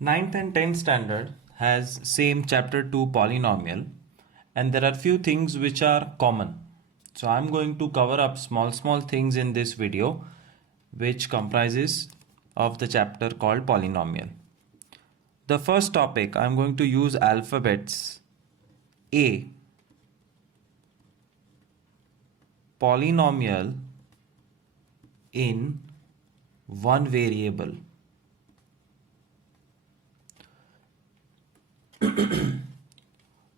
Ninth and 10th standard has same chapter 2 polynomial, and there are few things which are common. So I'm going to cover up small things in this video which comprises of the chapter called polynomial. The first topic, I'm going to use alphabets A. Polynomial in one variable.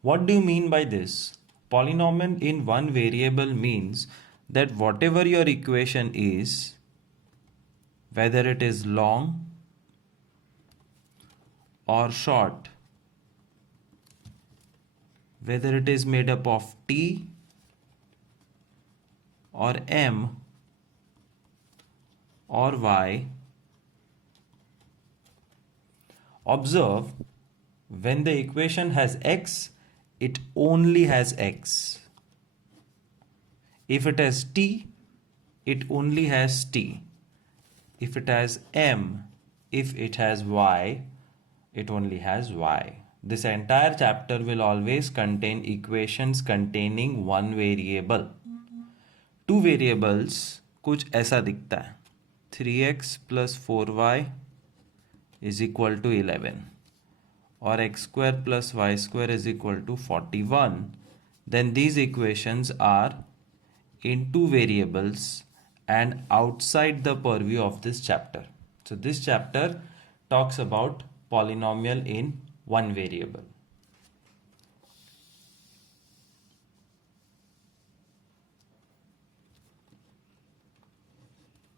What do you mean by this? Polynomial in one variable means that whatever your equation is, whether it is long or short, whether it is made up of t or m or y, observe when the equation has x, it only has x. If it has t, it only has t. If it has m, if it has y, it only has y. This entire chapter will always contain equations containing one variable. Two variables कुछ ऐसा दिखता है. 3x plus 4y is equal to 11. Or x square plus y square is equal to 41, then these equations are in two variables and outside the purview of this chapter. So this chapter talks about polynomial in one variable.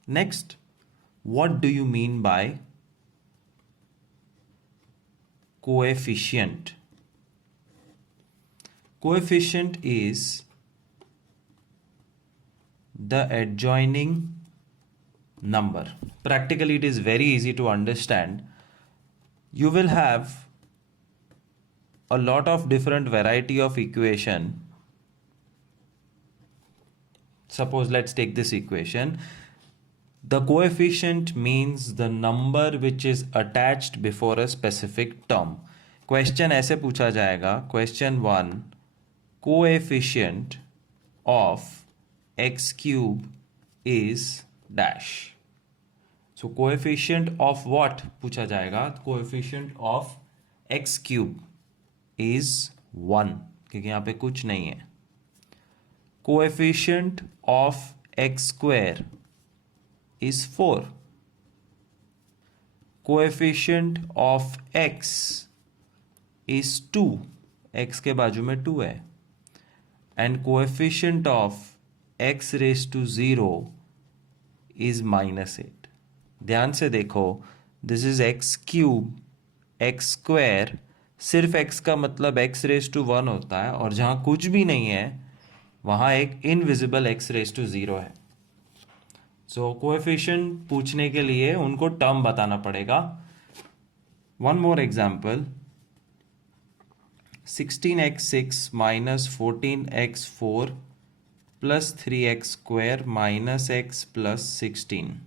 Next, what do you mean by coefficient? Coefficient is the adjoining number. Practically, it is very easy to understand. You will have a lot of different variety of equation. Suppose let's take this equation. The coefficient means the number which is attached before a specific term. Question ऐसे पूछा जाएगा. Question 1, coefficient of x cube is dash. So coefficient of what पूछा जाएगा? Coefficient of x cube is 1, क्योंकि यहाँ पे कुछ नहीं है. Coefficient of x square is 4. Coefficient of x is 2. x के बाजू में 2 है. And coefficient of x raised to 0 is -8. ध्यान से देखो, this is x cube, x square. सिर्फ x का मतलब x raised to 1 होता है, और जहाँ कुछ भी नहीं है वहाँ एक इनविजिबल x raised to 0 है. सो कोएफिशिएंट पूछने के लिए उनको टर्म बताना पड़ेगा. One more example, 16x6 minus 14x4 plus 3x square minus x plus 16.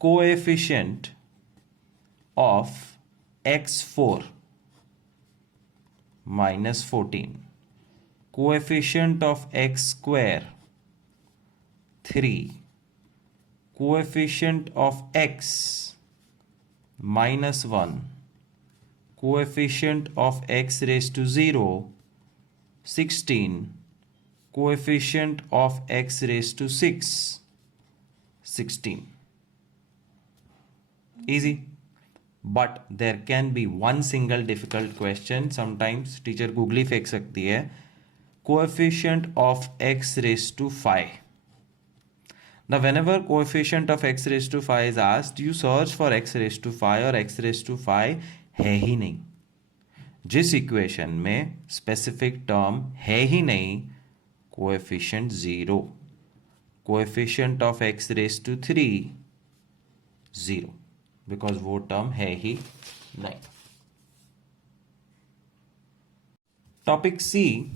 Coefficient of x4 minus 14. Coefficient of x square 3. Coefficient of x minus 1. Coefficient of x raised to 0 16. Coefficient of x raised to 6 16. Easy. But there can be one single difficult question. Sometimes teacher googly फेंक सकती है. Coefficient of x raised to 5. Now whenever coefficient of x raised to 5 is asked, you search for x raised to 5 और x raised to 5 है ही नहीं. जिस equation में specific term है ही नहीं, coefficient 0. Coefficient of x raised to 3 0, because वो term है ही नहीं. Topic C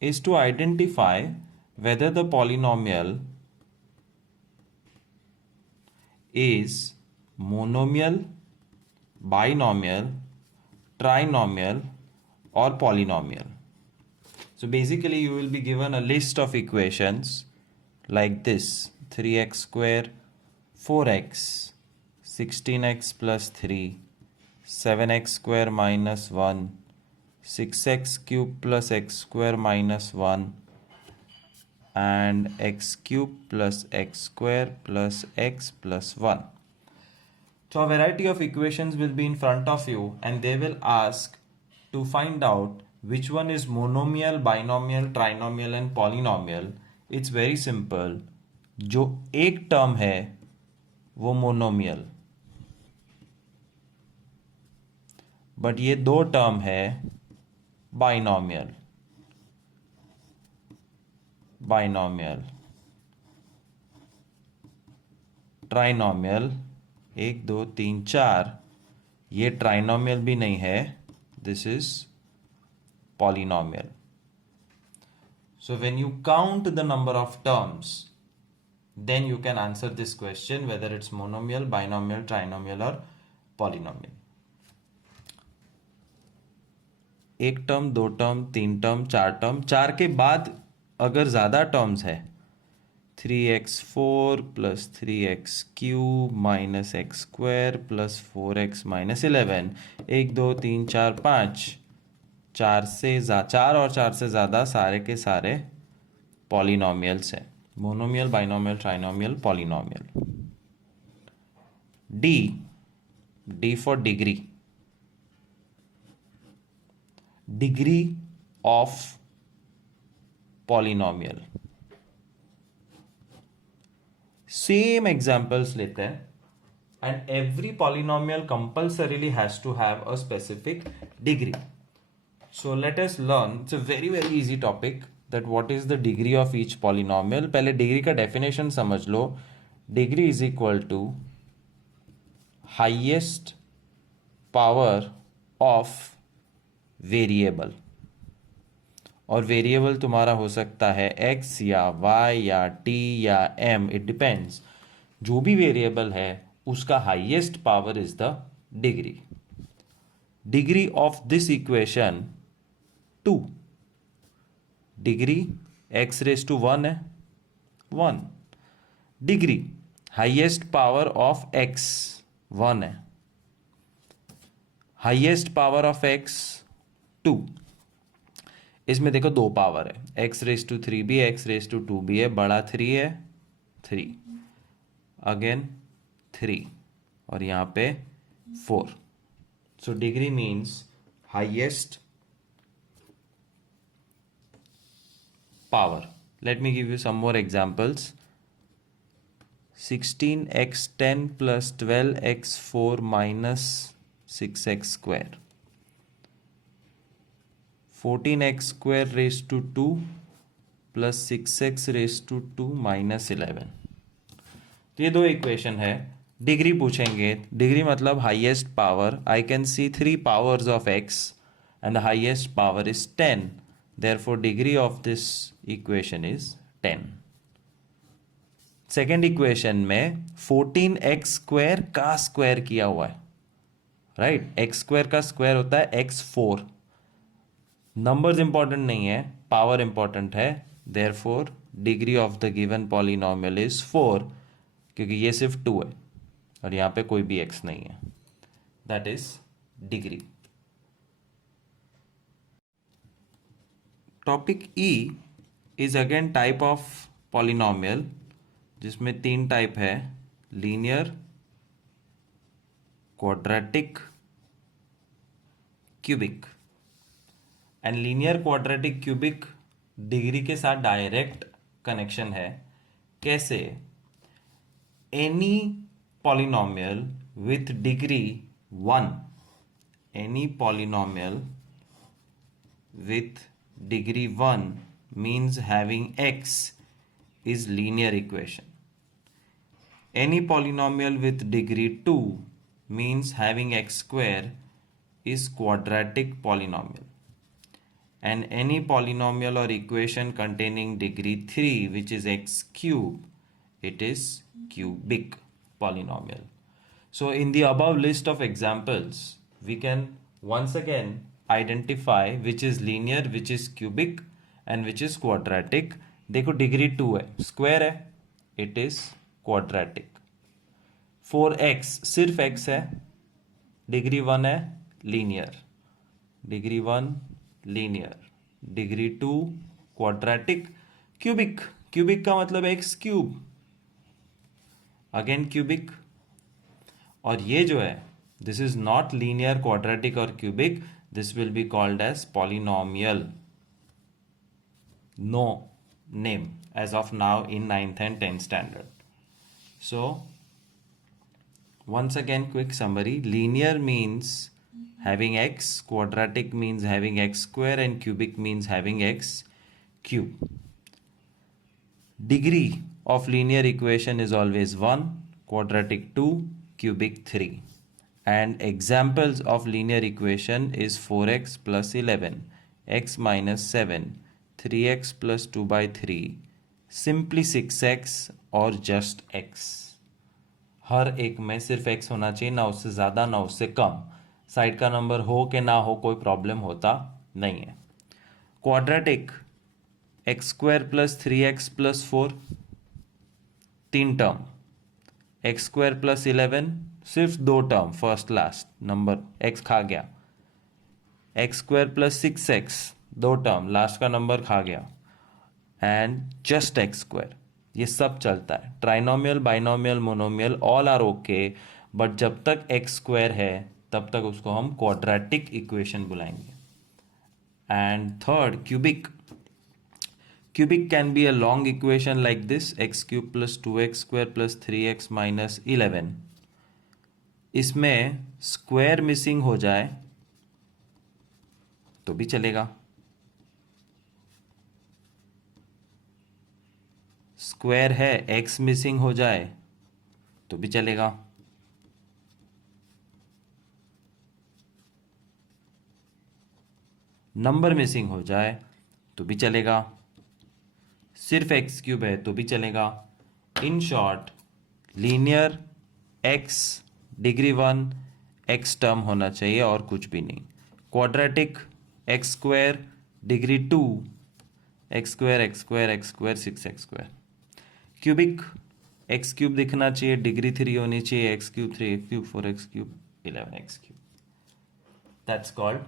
is to identify whether the polynomial is monomial binomial, trinomial, or polynomial. So basically you will be given a list of equations like this: 3x square, 4x, 16x plus 3, 7x square minus 1, 6x cube plus x square minus 1, and x cube plus x square plus x plus 1. So a variety of equations will be in front of you and they will ask to find out which one is monomial, binomial, trinomial and polynomial. It's very simple. जो एक term है वो monomial, but ये दो term है binomial. Binomial, trinomial, 1 2 3 4, ये trinomial भी नहीं है, this is polynomial. So when you count the number of terms, then you can answer this question whether it's monomial, binomial, trinomial or polynomial. एक term, दो term, तीन term, चार term, चार के बाद अगर ज़्यादा टर्म्स है, 3x4 plus 3x³ minus x square plus 4x minus 11, 1 2 3 4 5, चार और चार से ज़्यादा सारे के सारे पॉलिनोमियल्स हैं. Monomial, binomial, trinomial, polynomial. D for degree. Degree of polynomial. Same examples लेते हैं and every polynomial compulsorily has to have a specific degree. So let us learn. It's a very easy topic that what is the degree of each polynomial. पहले degree का definition समझ लो. Degree is equal to highest power of variable. और variable तुम्हारा हो सकता है x या y या t या m, इट डिपेंड्स. जो भी वेरिएबल है उसका highest power is the degree. Degree of this equation 2. Degree x raise to 1 है, 1. Degree highest power of x 1 है, हाइएस्ट पावर ऑफ x 2. इसमें देखो दो पावर है, x रेज टू 3 भी है, x रेज टू 2 भी है, बड़ा 3 है, 3 अगेन 3 और यहाँ पे 4. So degree means highest power. Let me give you some more examples. 16x10 plus 12x4 minus 6x square. 14x square raised to 2 plus 6x raised to 2 minus 11. तो ये दो इक्वेशन है. डिग्री पूछेंगे. डिग्री मतलब highest power. I can see 3 powers of x and the highest power is 10. Therefore, degree of this equation is 10. Second equation में 14x square का square किया हुआ है, राइट. x स्क्वायर का स्क्वायर होता है x4. नंबर्स इंपॉर्टेंट नहीं है, पावर इंपॉर्टेंट है. Therefore degree of the given polynomial is 4, क्योंकि ये सिर्फ 2 है और यहाँ पे कोई भी x नहीं है. That is degree. Topic E is again type of polynomial, जिसमें 3 टाइप है: linear, quadratic, cubic. And linear, quadratic, cubic degree के साथ डायरेक्ट कनेक्शन है. कैसे? Any polynomial with degree 1, any polynomial with degree 1 means having x is linear equation. Any polynomial with degree 2 means having x square is quadratic polynomial. And any polynomial or equation containing degree 3 which is x cube, it is cubic polynomial. So in the above list of examples, we can once again identify which is linear, which is cubic and which is quadratic. देखो degree 2 है, square है, it is quadratic. 4x सिर्फ x है, degree 1 है, linear. Degree 1 linear, degree 2 quadratic. Cubic, cubic का मतलब x cube, again cubic. और ये जो है, this is not linear, quadratic और cubic, this will be called as polynomial. No name as of now in 9th and 10th standard. So once again, quick summary: linear means having x, quadratic means having x square, and cubic means having x cube. Degree of linear equation is always 1, quadratic 2, cubic 3. And examples of linear equation is 4x plus 11, x minus 7, 3x plus 2 by 3, simply 6x और just x. हर एक में सिर्फ x होना चाहिए, ना उससे ज़्यादा ना उससे कम. साइड का नंबर हो कि ना हो कोई प्रॉब्लम होता नहीं है. Quadratic x square plus 3x plus 4, 3 term. X square plus 11 सिर्फ 2 term, first last number x खा गया. X square plus 6x 2 term, last का नंबर खा गया. एंड जस्ट एक्स स्क्वायर, ये सब चलता है. Trinomial, binomial, monomial all are okay, but जब तक एक्स स्क्वायर है तब तक उसको हम क्वाड्रेटिक इक्वेशन बुलाएंगे. And third, cubic. Cubic can be a long equation like this, X cube plus 2x square plus 3x minus 11. इसमें स्क्वायर मिसिंग हो जाए तो भी चलेगा. स्क्वायर है, x मिसिंग हो जाए तो भी चलेगा. नंबर मिसिंग हो जाए तो भी चलेगा. सिर्फ x क्यूब है तो भी चलेगा. In short, linear x degree 1 x term होना चाहिए और कुछ भी नहीं. Quadratic x square degree 2 x square x square x square 6x square. Cubic x cube दिखना चाहिए, डिग्री 3 होनी चाहिए, x cube 3x cube 4x cube 11x cube. That's called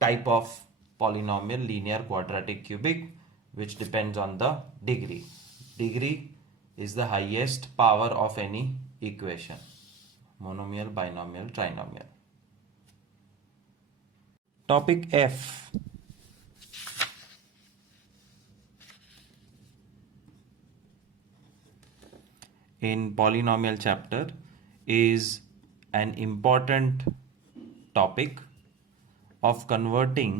type of polynomial, linear, quadratic, cubic, which depends on the degree. Degree is the highest power of any equation: monomial, binomial, trinomial. Topic F. In polynomial chapter is an important topic of converting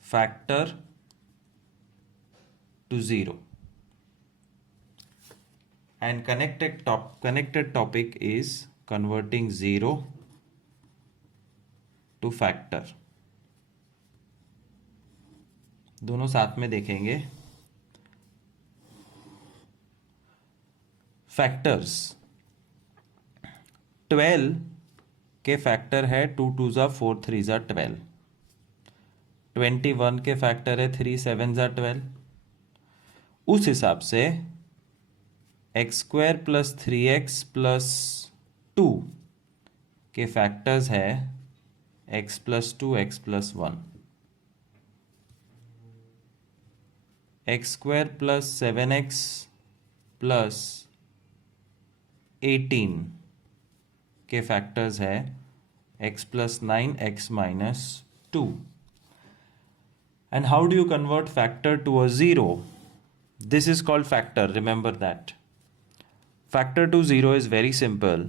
factor to 0, and connected topic is converting 0 to factor. दोनों साथ में देखेंगे. Factors, 12 के factor है 2 2 ज़ा 4 3 ज़ा 12. 21 के factor है 3 7 ज़ा 12. उस हिसाब से x square plus 3x plus 2 के फैक्टर्स है x plus 2 x plus 1. X square plus 7x plus 18 के फैक्टर्स है x plus 9 x minus 2. And how do you convert factor to a 0? This is called factor, remember that. Factor to 0 is very simple.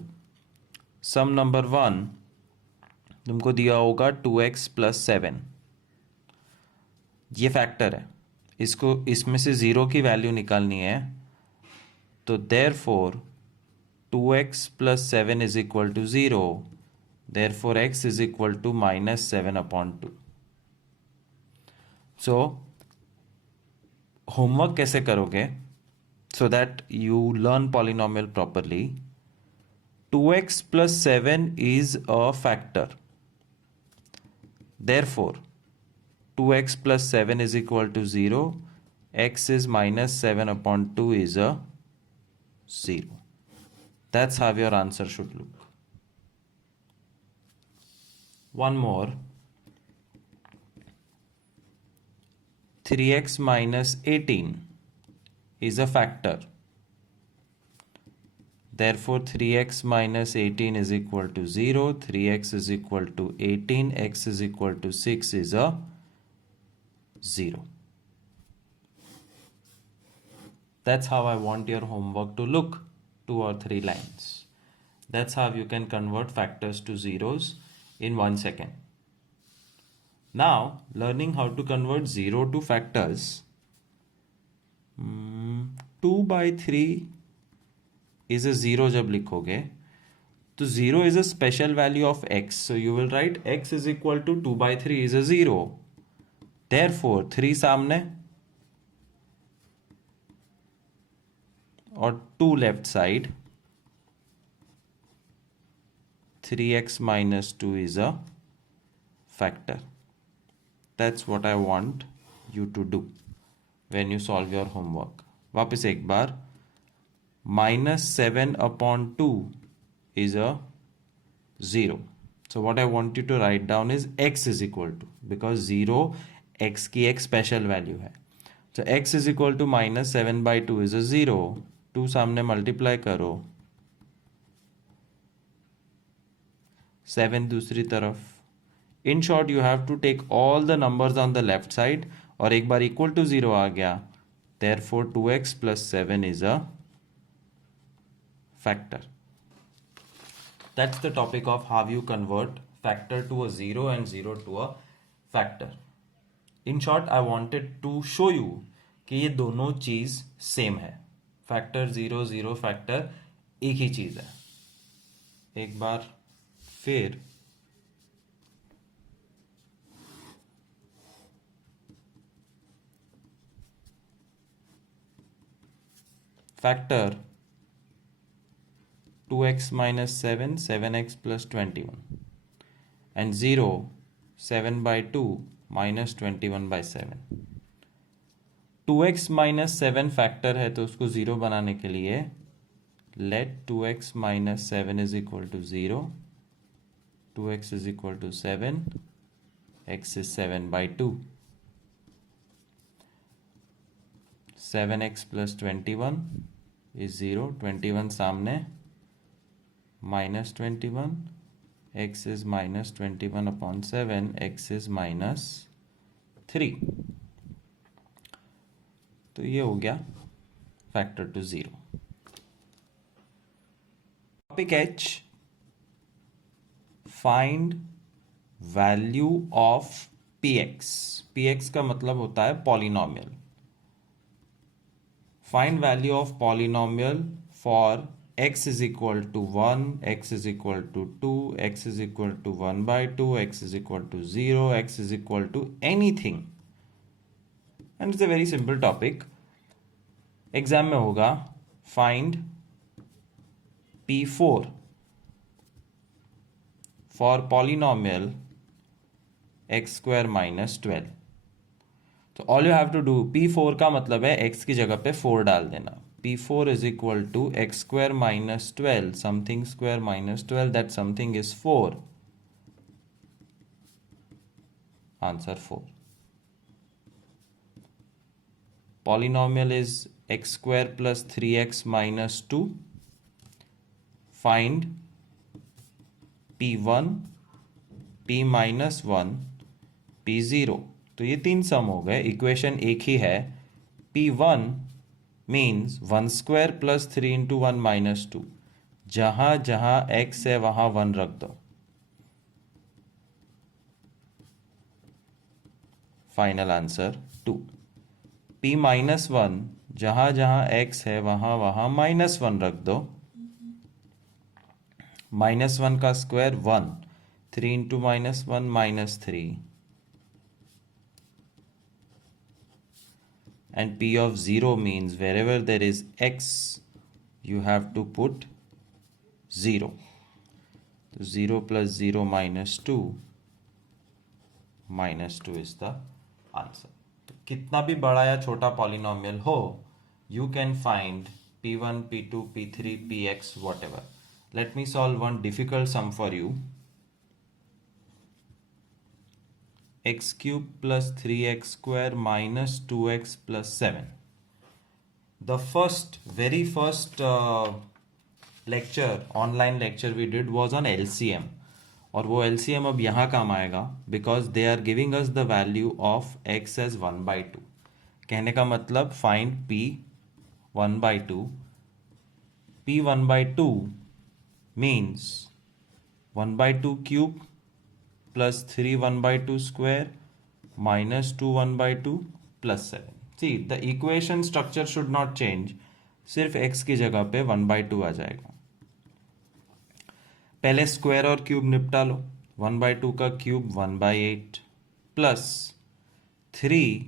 Sum number 1 तुमको दिया होगा 2x plus 7. ये factor है, इसको इसमें से 0 की वैल्यू निकालनी है. तो therefore 2x plus 7 is equal to 0. Therefore x is equal to minus 7 upon 2. So homework कैसे करोगे? so that you learn polynomial properly. 2x plus 7 is a factor. Therefore, 2x plus 7 is equal to 0. X is minus 7 upon 2 is a 0. That's how your answer should look. One more. 3x minus 18 is a factor. Therefore, 3x minus 18 is equal to 0. 3x is equal to 18. X is equal to 6 is a 0. That's how I want your homework to look, 2 or 3 lines. That's how you can convert factors to zeros in 1 second. Now, learning how to convert 0 to factors. 2 by 3 is a 0 जब लिखोगे तो 0 is a special value of x. So you will write x is equal to 2 by 3 is a 0. Therefore, 3 सामने और 2 left side. 3x minus 2 is a factor. That's what I want you to do when you solve your homework. वापस एक बार. Minus 7 upon 2 is a 0. So what I want you to write down is x is equal to, because 0 x की एक special value है. So x is equal to minus 7 by 2 is a 0. 2 सामने multiply करो. 7 दूसरी तरफ. In short, you have to take all the numbers on the left side और एक बार equal to 0 आ गया. Therefore, 2x plus 7 is a factor. That's the topic of how you convert factor to a 0 and 0 to a factor. In short, I wanted to show you कि ये दोनों चीज़ same है. Factor 0 0 factor एक ही चीज़ है. एक बार फिर factor 2x minus 7 7x plus 21 and 0 7 by 2 minus 21 by 7. 2x minus 7 factor है तो उसको 0 बनाने के लिए let 2x minus 7 is equal to 0. 2x is equal to 7. X is 7 by 2. 7x plus 21 is 0. 21 सामने minus 21. X is minus 21 upon 7. X is minus 3. तो ये हो गया factor to 0. Topic H. Find value of px. px का मतलब होता है पॉलिनोमियल. Find value of polynomial for x is equal to 1, x is equal to 2, x is equal to 1 by 2, x is equal to 0, x is equal to anything. And it's a very simple topic. Exam में होगा find p4 for polynomial x square minus 12. तो all you have to do, P4 का मतलब है x की जगह पे 4 डाल देना. P4 is equal to x square minus 12. Something square minus 12. That something is 4. Answer 4. Polynomial is x square plus 3x minus 2. Find P1, P minus 1, P0. तो ये 3 सम हो गए. इक्वेशन एक ही है. P1 means 1 square plus 3 into 1 minus 2. जहां जहां x है वहां 1 रख दो. Final answer 2. P माइनस 1 जहां जहां x है वहां वहां माइनस 1 रख दो. माइनस 1 का square 1. 3 into minus 1 minus 3. and p of 0 means wherever there is x you have to put 0. So 0 plus 0 minus 2 is the answer. कितना भी बड़ा या छोटा पॉलिनोमियल हो, you can find p1, p2, p3, px, whatever. Let me solve one difficult sum for you. X cube plus 3x square minus 2x plus 7. The very first lecture, online lecture we did was on LCM. और वो LCM अब यहाँ काम आएगा because they are giving us the value of x as 1/2. कहने का मतलब find p 1/2. p 1/2 means 1/2 cube plus 3 1/2 square minus 2 1/2 plus 7. See, the equation structure should not change. सिर्फ x की जगह पे 1/2 आ जाएगा. पहले स्क्वायर और क्यूब निपटा लो. 1/2 का क्यूब 1/8 प्लस 3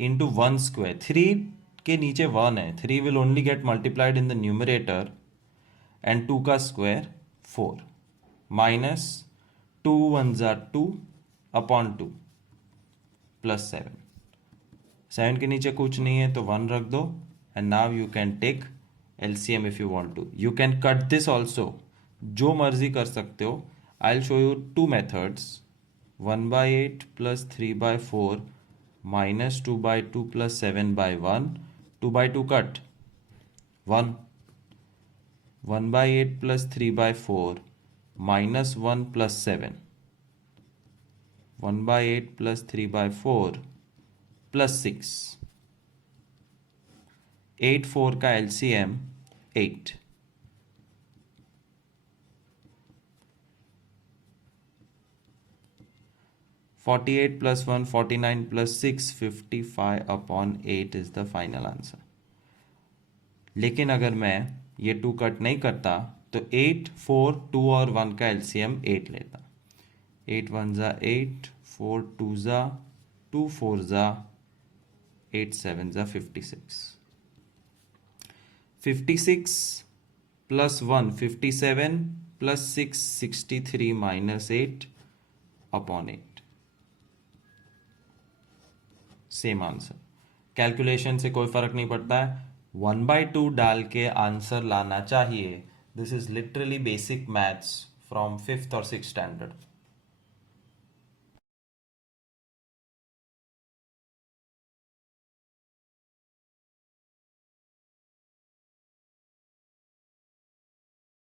इंटू 1 स्क्वायर. 3 के नीचे 1 है. 3 will only get multiplied in the numerator and 2 का स्क्वायर 4 माइनस 2 1 जा 2 अपॉन 2 प्लस 7. 7 के नीचे कुछ नहीं है तो 1 रख दो and now you can take LCM if you want to. You can cut this also. जो मर्जी कर सकते हो. I will show you 2 methods. 1/8 plus 3/4 minus 2/2 plus 7/1. 2/2 cut 1. 1/8 plus 3/4 minus 1 plus 7. 1/8 plus 3/4 plus 6. 8 4 का LCM 8. 48 plus 1 49 plus 6 55 upon 8 is the final answer. लेकिन अगर मैं ये 2 कट नहीं करता तो 8 4 2 और 1 का LCM 8 लेता. 8 1 जा 8 4 2 जा 2 4 जा 8 7 जा 56. 56 plus 1 57 plus 6 63 minus 8 upon 8. Same answer. Calculation से कोई फर्क नहीं पड़ता है. 1/2 डाल के आंसर लाना चाहिए. This is literally basic maths from 5th और 6th स्टैंडर्ड.